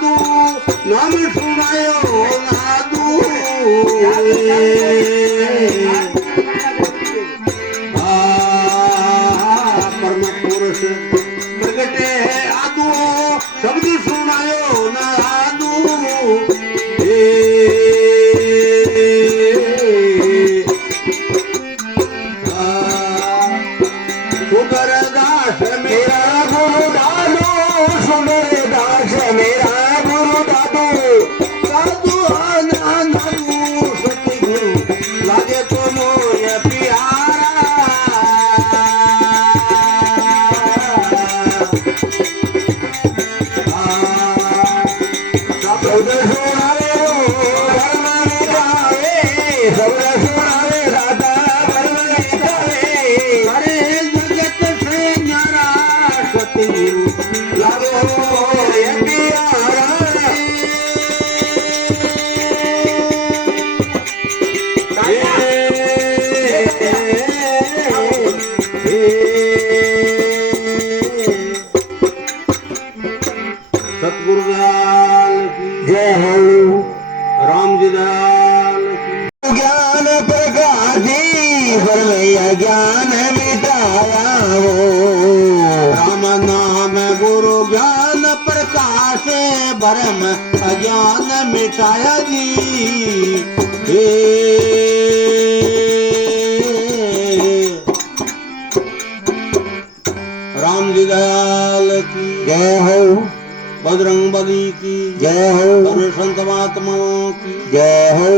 नादू नाम सुनायो नादू परम पुरुष प्रगटे आदू शब्द सुनायो नादू सुंदरदास मेरा गुरु दादू सुंदरदास मेरा गुरु दादू दादू नादू सती गुरु लागे तो मोय प्यारा शब्द सुनावे भरमाने गावे शब्द सुनावे दादा भरमाने गावे अरे जगत से न्यारा सतगुरु लागो ये प्यारा सतगुरु दयाल की जय हो राम जी दयाल की ज्ञान प्रकाशी परमैया ज्ञान मिटाया हो राम नाम गुरु ज्ञान प्रकाश भरम अज्ञान मिटाया जी हे राम जी दयाल की जय हो बजरंग बली की जय हो संत महात्माओं की जय हो।